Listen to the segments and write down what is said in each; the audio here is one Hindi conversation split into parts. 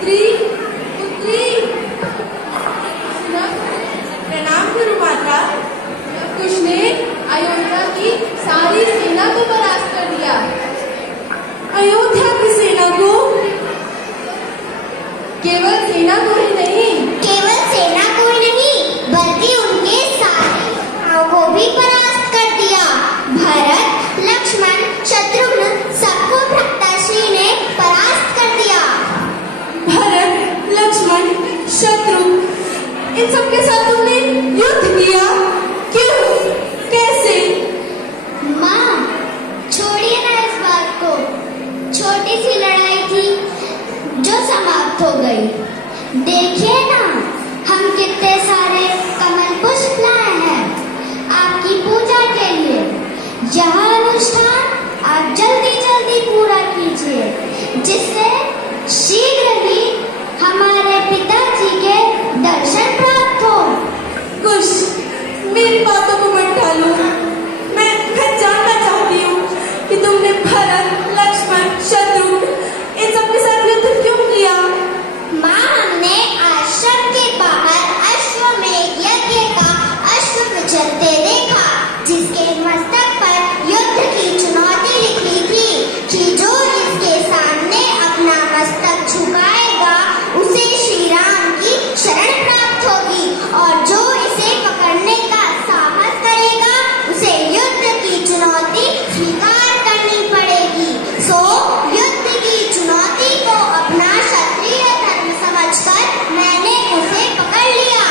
पुत्री पुत्री प्रणाम गुरु माता। कुश ने अयोध्या की सारी सेना को परास्त कर दिया। अयोध्या की सेना को? केवल सेना को ही नहीं, केवल सेना को ही नहीं बल्कि उनके सारे योद्धाओं को भी परास्त कर दिया। भरत, लक्ष्मण, शत्रुघ्न सबको भ्राताश्री ने परास्त कर दिया। भरत, लक्ष्मण, शत्रुघ्न, इन सबके साथ तुमने युद्ध किया? क्यों? कैसे? माँ, छोड़िए ना इस बात को। छोटी सी लड़ाई थी जो समाप्त हो गई। देखिए ना, हम कितने सारे कमल पुष्प लाए हैं आपकी पूजा के लिए। यह अनुष्ठान आप जल्दी जल्दी पूरा कीजिए, जिससे शीघ्र ही हमारे पिताजी के दर्शन प्राप्त हो। कुश, मेरी बातों को मत टालो। मैं जानना चाहती हूँ कि तुमने भरत, लक्ष्मण, शत्रुघ्न इन सबके साथ युद्ध क्यों किया? माँ, हमने आश्रम के बाहर अश्वमेध यज्ञ का अश्व चलते देखा, जिसके मस्तक पर युद्ध की चुनौती लिखी थी कि जो इसके सामने अपना मस्तक झुकाएगा उसे श्री राम की शरण प्राप्त होगी, और जो इसे पकड़ने का साहस करेगा उसे युद्ध की चुनौती स्वीकार करनी पड़ेगी। सो युद्ध की चुनौती को अपना क्षत्रिय धर्म समझकर मैंने उसे पकड़ लिया।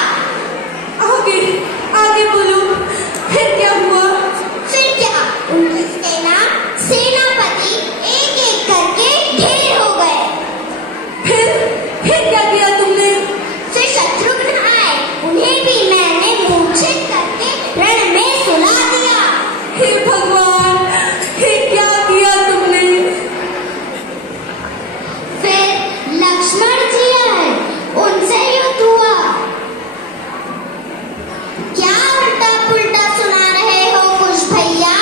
आगे आगे बोलो, फिर क्या हुआ? फिर क्या, उनकी सेनापति एक एक करके ढेर हो गए। फिर क्या किया तुमने? फिर शत्रुघ्न आए, उन्हें भी मैंने मूर्छित करके रण में सुला दिया। हे भगवान, हे क्या किया तुमने? फिर लक्ष्मण जी आए, उनसे युद्ध हुआ। क्या उल्टा पुल्टा सुना रहे हो कुश भैया?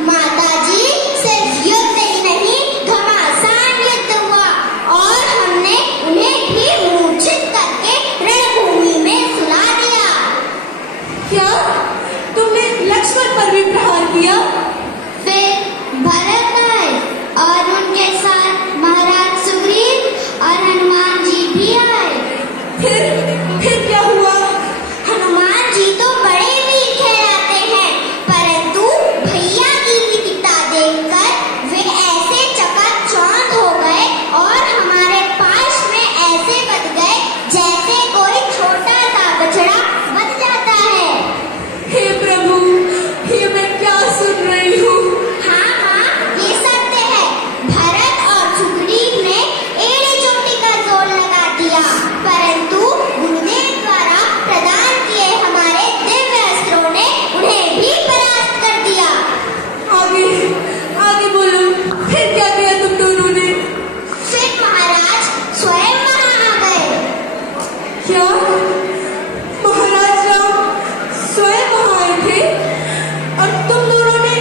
माताजी, सिर्फ युद्ध ही नहीं घमासान युद्ध हुआ, और हमने उन्हें भी मूर्छित करके रणभूमि में सुला दिया। क्या तुमने लक्ष्मण पर भी प्रहार किया? फिर भरत आए और उनके साथ महाराज सुग्रीव और हनुमान जी भी आए। फिर क्या हुआ? हनुमान जी तो बड़े वीर कहलाते हैं, परंतु भैया की वीरता देखकर वे ऐसे चकाचौंध हो गए और हमारे पास में ऐसे बच गए जैसे कोई छोटा सा बछड़ा बच जाता है। हे प्रभु, ये मैं क्या सुन रही हूँ? हाँ हाँ, ये सत्य है। भरत और सुग्रीव ने एड़ी चोटी का जोर लगा दिया, परंतु गुरुदेव द्वारा प्रदान किए हमारे दिव्य अस्त्रों ने उन्हें भी परास्त कर दिया। आगे बोलो, फिर क्या किया तुम दोनों ने? फिर महाराज स्वयं वहां आ गए। क्या महाराज राम स्वयं वहां आए थे और तुम दोनों ने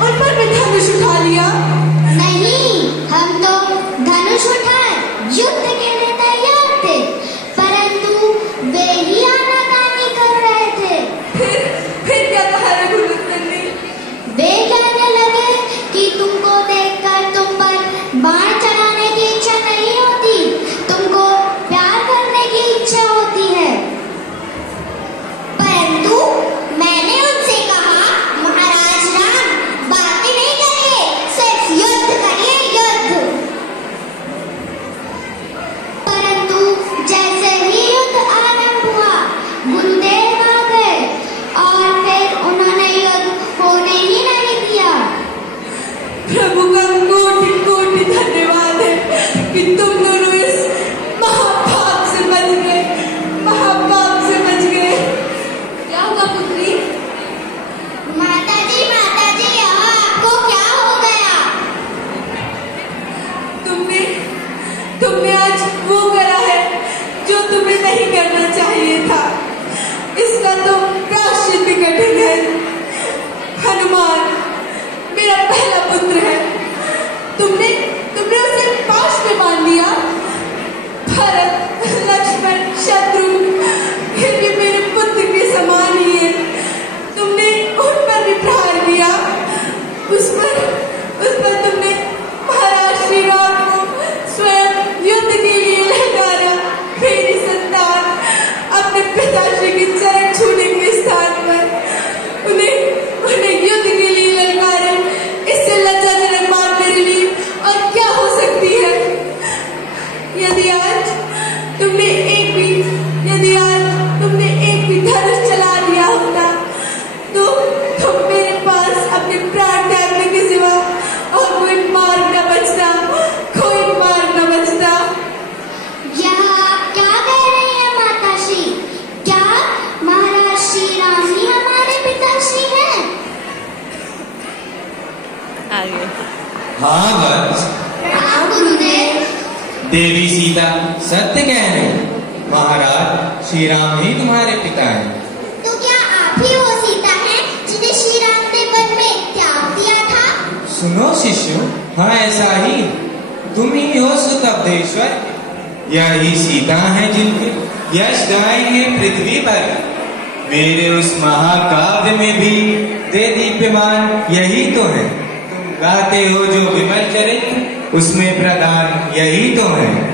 उन पर भी धनुष उठा लिया? नहीं, हम तो धनुष उठाए युद्ध के लिए तैयार थे, परंतु वे ही आनाकानी कर रहे थे। फिर क्या कहा रघुनंदन ने? वे कहने लगे कि तुमको देखकर तुम पर बाण चलाने की इच्छा नहीं होती, तुमको प्यार करने की इच्छा होती है। परंतु मैंने उनसे कहा, महाराज राम, बातें नहीं करिए, सिर्फ युद्ध करिए, युद्ध। परंतु जैसे ही युद्ध आरंभ हुआ, गुरुदेव आ गए और फिर उन्होंने युद्ध होने ही नहीं दिया। प्रभु का कोटि कोटि धन्यवाद है कि तुम दोनों इस महापाप से बच गए, महापाप से बच गए। क्या हुआ पुत्री? माताजी, यहाँ आपको क्या हो गया? तुमने आज वो करा है जो तुम्हें नहीं करना चाहिए था। इसका तो प्रायश्चित भी कठिन है। हनुमान मेरा पहला पुत्र है, तुमने उसे पाश में बांध दिया। भरत हाँ वत्स। हाँ गुरुदेव। देवी सीता सत्य कह रहे हैं। महाराज श्री राम ही तुम्हारे पिता हैं। तो क्या आप ही वो सीता हैं जिन्हें श्री राम ने वन में त्याग दिया था? सुनो शिष्यों, हाँ ऐसा ही। तुम ही हो सुतपदेश्वर। यही सीता है जिनके यश गाएंगे पृथ्वी पर। मेरे उस महाकाव्य में भी दे दीप्यमान यही तो है। तुम गाते हो जो विमल चरित्र, उसमें प्रधान यही तो है।